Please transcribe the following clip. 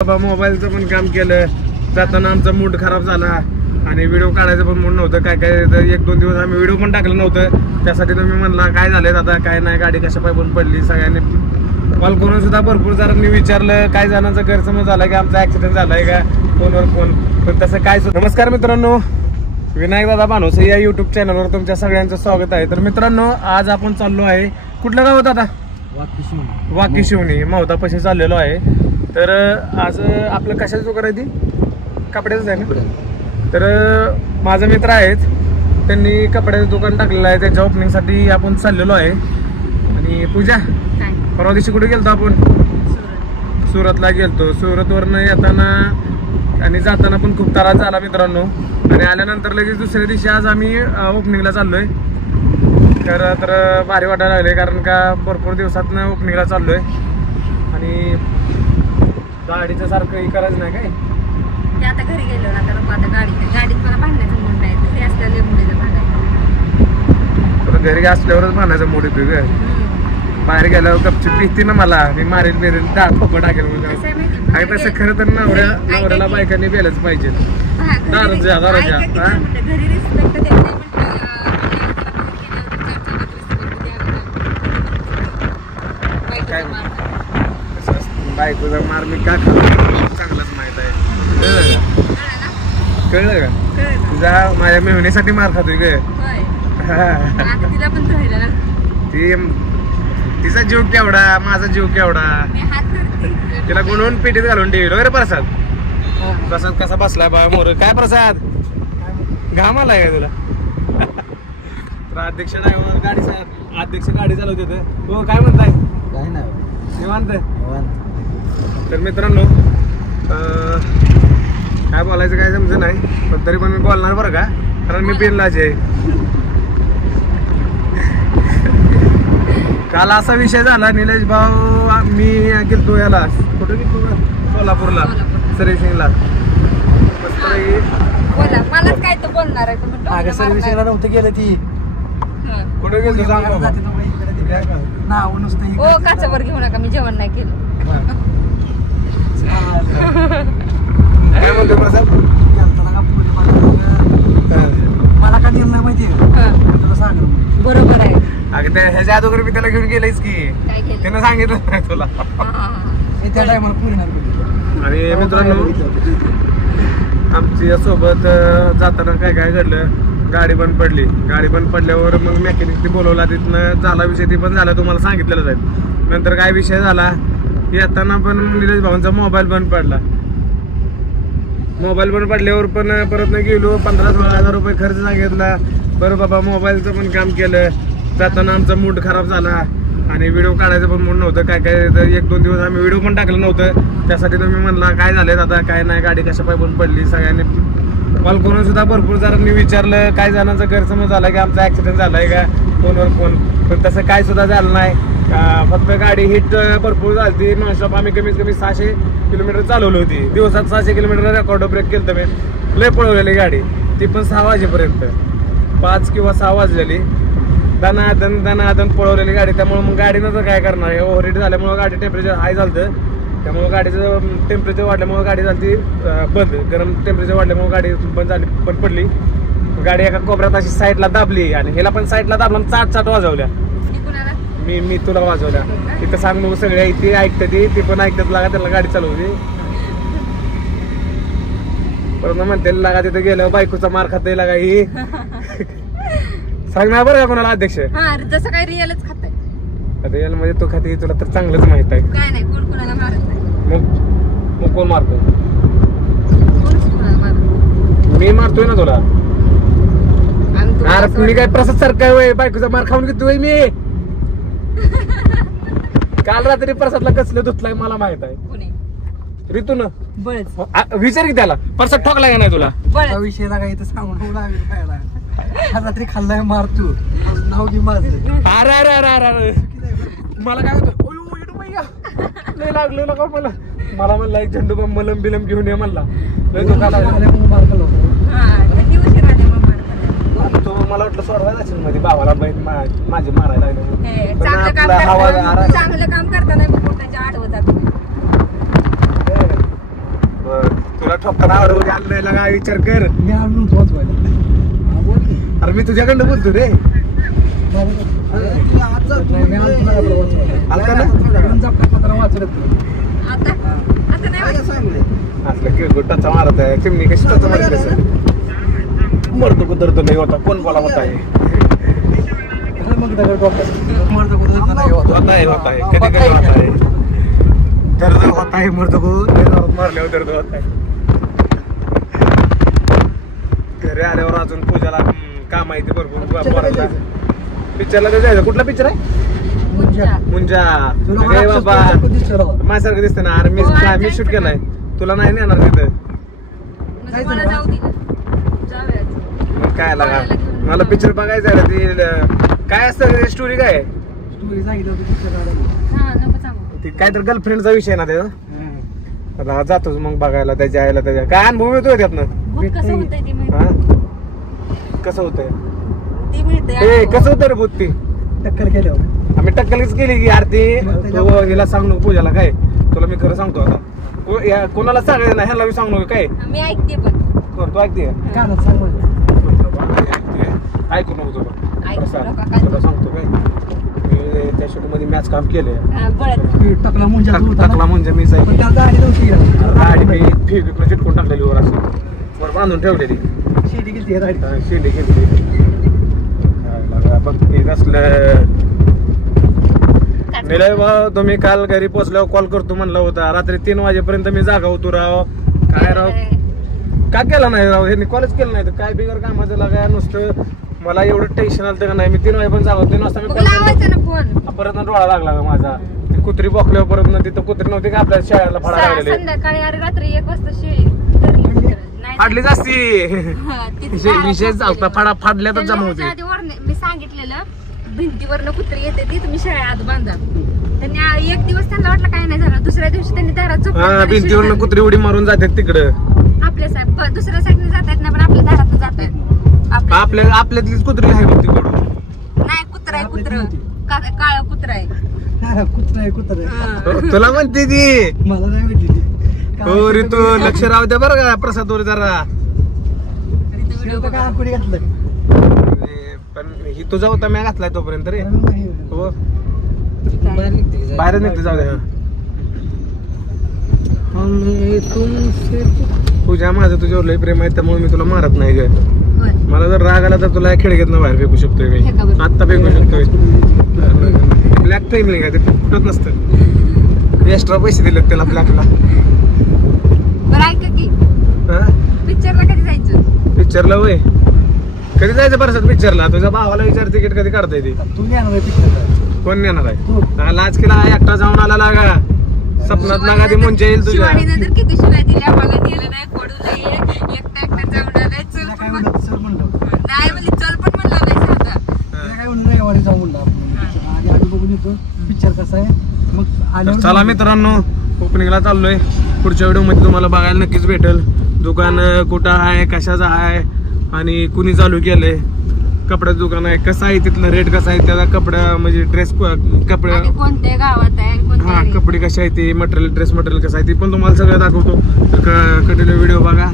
बाबा मोबाईलचं पण काम केलं, जाताना आमचा मूड खराब झाला आणि व्हिडिओ काढायचं पण मूड नव्हतं. काय काय एक दोन दिवस आम्ही व्हिडिओ पण टाकलं नव्हतं. त्यासाठी तुम्ही म्हणला काय झालंय दादा, काय नाही, गाडी कशा पाय पण पडली. सगळ्यांनी कॉल करून सुद्धा भरपूर जणांनी विचारलं, काय जणांचा गैरसमज झाला की आमचा ऍक्सिडेंट झालाय का फोनवर फोन, पण तसं काय. नमस्कार मित्रांनो, विनायक दादा भानोसे या युट्यूब चॅनलवर तुमच्या सगळ्यांचं स्वागत आहे. तर मित्रांनो, आज आपण चाललो आहे, कुठलं गाव होतं आता? वाकी शिवणी मौदापाशी चाललेलो आहे. तर आज आपलं कशाचं दुकान आहे? ती कपड्याचं आहे ना. तर माझे मित्र आहेत, त्यांनी कपड्याचं दुकान टाकलेलं आहे, त्याच्या ओपनिंगसाठी आपण चाललेलो आहे. आणि पूजा, परवा दिवशी कुठे गेलतो आपण? सुरतला गेलतो. सुरतवरनं येताना आणि जाताना पण खूप त्रास झाला मित्रांनो. आणि आल्यानंतर लगेच दुसऱ्या दिवशी आज आम्ही ओपनिंगला चाललोय. तर भारी वाटायला लागले, कारण का भरपूर दिवसातनं ओपनिंगला चाललोय आणि गाडीचं सारखं करायचं नाही काय. ते आता घरी गेलो ना, तर आता गाडीत मला भांडण्याचं मूड नाही. घरी असल्यावर मुलीचं भांडायचं, तर घरी असल्यावरच भांडायचं मूड येतोय ग. बाहेर गेल्यावर गपचूप भीती ना मला, मी मारेल ठोकं टाकेल म्हणून. आणि तसं खरं तर नवऱ्याला बायकांनी गेलंच पाहिजे. दारूच्या घरी रिस्पेक्ट देत नाही. बायकोचा मार मी का खातो चांगलंच माहित आहे. कळलं का? तुझा माझ्या मेहनीसाठी मार खातोय ग. तिचा जीव केवढा, माझा जीव केवढा. तिला गुणवून पेटीत घालून ठेवलं. अरे प्रसाद कसा बसलाय बा मोर? काय प्रसाद, घाम आलाय का तुला? तर अध्यक्ष ड्रायव्हर अध्यक्ष गाडी चालवते. हो, काय म्हणताय? काय नाही, निवांत. तर मित्रांनो, काय बोलायचं काय समजत नाही, पण तरी पण मी बोलणार बरं का, कारण मी बिनलाज आहे. काल असा विषय झाला, निलेश भाऊ मी गेलतो याला, कुठे गेलतो? सोलापूरला सर्व्हिसिंगला. मलाच काय तर बोलणार आहे. सर्व्हिसिंगला नव्हतं गेलं. ती कुठे गेलतो सांग बाबा. नाव नुसतं हो, काचावर घेऊ नका, मी जेवण नाही केलं. काय म्हणतो प्रसाद? मला का निर्णय माहितीये तुला सांग. बरोबर आहे. अगं त्या ह्याच्या अगोदर मी त्याला घेऊन गेलायच की, त्यानं सांगितलं नाही तुला. त्या टायमाला पूर्ण. आणि मित्रांनो, आमच्या सोबत जाताना काय काय घडलं, गाडी बंद पडली. गाडी बंद पडल्यावर मग मेकॅनिकने बोलवला, तिथनं झाला विषय, ती पण झाला, तुम्हाला सांगितलेलं जाईल. नंतर काय विषय झाला, येताना पण निलेश भाऊंचा मोबाईल बंद पडला. मोबाईल बंद पडल्यावर पण परत न गेलो, 15-16 रुपये खर्च सांगितला. बरं बाबा, मोबाईलचं पण काम केलं, जाताना आमचा मूड खराब झाला आणि व्हिडिओ काढायचं पण मूड नव्हतं. काय काय एक दोन दिवस आम्ही व्हिडिओ पण टाकलं नव्हतं. त्यासाठी तुम्ही म्हणला काय झालंय दादा, काय नाही, गाडी कशा पाय पण पडली. सगळ्यांनी कॉल करून सुद्धा भरपूर जणांनी विचारलं, काय जणांचा गैरसमज झाला की आमचा ऍक्सिडेंट झालाय का फोनवर फोन, पण तसं काय सुद्धा झालं नाही. फक्त गाडी हिट भरपूर झाली. नॉनस्टॉप आम्ही कमीत कमी 600 किलोमीटर चालवली होती. दिवसात 600 किलोमीटर रेकॉर्ड ब्रेक केलं. मी लय पळवलेली गाडी, ती पण 6 वाजेपर्यंत, 5 किंवा 6 वाजलेली. दनादन पळवलेली गाडी. त्यामुळे मग गाडीनं तर काय करणार, ओव्हरहीट झाल्यामुळे गाडी टेम्परेचर हाय झालं. त्यामुळे गाडीचं टेम्परेचर वाढल्यामुळे गाडी झाली बंद. गरम टेम्परेचर वाढल्यामुळे गाडी बंद पडली. गाडी एका कोपऱ्यात अशी साईडला दाबली आणि ह्याला पण साईडला दाबला, चाट वाजवल्या. मी तुला वाजवल्या. तिथं सांग मग सगळे इथे ऐकतात, ती पण ऐकतात लागा, त्याला गाडी चालवली. परत म्हणते लागा तिथे गेल्यावर बायकोचा मार खात लागा ही. सांग ना बरं का कोणाला अध्यक्ष? जसं काय रिअलच खाताय. रिअल मध्ये तो खाते, तुला तर चांगलंच माहित आहे. काय नाही, कोण कोणाला मारत नाही. मग कोण मारतो? कोणाला मारत? मी मारतोय ना तुला. अरे मी काय प्रसाद सारखा वय बायकोचा मार खाऊन घेतोय मी. काल रात्री प्रसादला कसलं धुतलाय मला माहित आहे. ऋतून विचार की त्याला, प्रसाद ठोकलाय का नाही तुला? विषय लागा इथं सांगून रात्री खाल्लाय मार तू नाव घे माझं. अरे मला काय होतं, लय लागलो नका मला म्हणला एक झेंडू बाम मलम बिलम घेऊन ये म्हणला. लय दुखायला तो मला वाटलं सोडवायला असेल मध्ये भावाला माझी मारायला लागले. चांगलं काम करताना त्याच्या आठवतात. ठोकताना आवडवली आलं नाही लगा विचार कर. मी आणून वाचवायला. हा, बोल की. अरे मी तुझ्याकडनं बोलतो रे. आलता ना? आता आता नाही वाटत. असलं की गुट्टाचा मारत आहे चिमणी कशी टचा मारत कसं मरतो कुदरतो नाही होता कोण बोला होता आहे होता आहे कधी कधी होता आहे दर्द होता आहे मरतो को मारल्यावर दर्द होत आहे. घरी आल्यावर अजून पूजाला काम आहे ते भरपूर. पिक्चरला तर जायचं. कुठला पिक्चर आहे? मुंजा. अरे बाबा माझ्यासारखं दिसतं ना. अरे मी शूट केलाय. तुला नाही नेणार तिथं. म्हणजे मला जाऊ दे. जाऊयात. मग काय लागा मला पिक्चर बघायचं आहे. ती काय असतं स्टोरी काय स्टोरी सांगितलं होती पिक्चर. हा नको सांगू. ती काय तर गर्लफ्रेंडचा विषय ना त्याचा. जातोच मग बघायला त्याच्या आईला त्याच्या काय अनुभव येतोय त्यातनं. भूत कसं होतंय ती माहिती. हा कसं होतंय ती मिळते. ए कसं होतं रे भूत ती. टक्कर केल्यावर आम्ही टक्कलच केली की आरती तू हिला सांग नको पूजाला काय तुला मी खरं सांगतो आता कोणाला सांगायचं नाही ह्याला मी सांगू नको काय. मी ऐकते पण तू ऐकते कानात सांग म्हणजे. ऐकू नको तुला ऐकू प्रसाद, नका काय. तुला सांगतो काय मी त्या शूट मध्ये मॅच काम केलंय. बळत टकला मुंजा टाकला म्हणजे मी पण त्या गाडी नव्हती गाडी मी फेविकनं चिटकून टाकलेली वर असं वर बांधून ठेवलेली शेती गेली गाडी. शेंडी केली बघ ते नसलं. निलय भाऊ तुम्ही काल घरी पोहोचल्यावर कॉल करतो म्हणला होता. रात्री 3 वाजेपर्यंत मी जागा होतो राव. काय राव का केला नाही राव हे कॉलेज केलं नाही तर काय बिगर कामाचं लागा नुसतं. मला एवढं टेन्शन आलं का नाही. मी 3 वाजेपर्यंत जागा होतो. 3 वाजता मी लावायचं ना फोन. परत डोळा लागला का माझा. ती कुत्री बॉकल्यावर परत ना तिथं कुत्री नव्हती का आपल्या शाळेला फडा लागलेले. संध्याकाळी अरे रात्री 1 वाजता शेळी फाडली जास्ती विशेष झालता. फाडा फाडल्यातच जमा होते. मी सांगितलेलं भिंतीवरनं कुत्री येते ती तुम्ही शेळ्या आत बांधा. त्यांनी 1 दिवस त्यांना वाटलं काय नाही झालं. दुसऱ्या दिवशी त्यांनी दारात झोपलं. भिंतीवरनं कुत्री उडी मारून जातात तिकडं. आपल्या साहेब दुसऱ्या साईडने जातात ना पण आपल्या दारात जातात. आपल्यातलीच कुत्री आहे बघ तिकडून. नाही कुत्र आहे कुत्र काळ कुत्र आहे. कुत्र तुला म्हणते ती मला नाही माहिती ती. हो ऋतू लक्ष राहू द्या बरं का प्रसादवर जरा. काय आकुडी घातलं पण ही तुझा होता मी घातलाय तोपर्यंत रे. हो बाहेर निघते. बाहेर निघते जाऊ द्या. तुझ्या माझं तुझ्यावर लय प्रेम आहे त्यामुळे मी तुला मारत नाही ग. मला जर राग आला तर तुला खिडकीतनं बाहेर फेकू शकतोय मी. आत्ता फेकू शकतोय. ब्लॅक फॅमिली काय ते फुटत नसतं. एक्स्ट्रा पैसे दिलेत त्याला ब्लॅकला. बरं ऐका की पिक्चरला कधी जायचं. पिक्चरला वय कधी जायचं परसात पिक्चरला. तुझ्या भावाला विचार तिकीट कधी काढता येते. तू येणार आहे पिक्चरला. कोण नेणार आहे. तू लाच केला एकटा जाऊन आला लागा. सपनात लागा ती मुंजा येईल तुझ्या. शिवानीनं तर किती शिवाय दिल्या मला दिलं नाही पडू नये एकटा जाऊन आलाय. चल काय पण म्हणलं सर म्हणलं नाही म्हणजे चल पण म्हणलं नाही साधा. काय म्हणलं रविवारी जाऊ म्हणलं आपण. आधी आधी बघून येतो पिक्चर कसा आहे मग आल्यावर चला मित्रांनो ओपनिंगला चाललोय. पुढच्या व्हिडिओ मध्ये तुम्हाला बघायला नक्कीच भेटेल. दुकान कुठं आहे कशाचं आहे आणि कुणी चालू केलंय. कपड्याचं दुकान आहे कसं आहे तिथलं रेट कसा आहे त्याचा कपडा म्हणजे ड्रेस कपडे आणि कोणत्या गावात आहे कोणत्या हा कपडे कसे आहे ते मटेरियल ड्रेस मटेरियल कसं आहे ते पण तुम्हाला सगळं दाखवतो. तर कंटिन्यू व्हिडिओ बघा.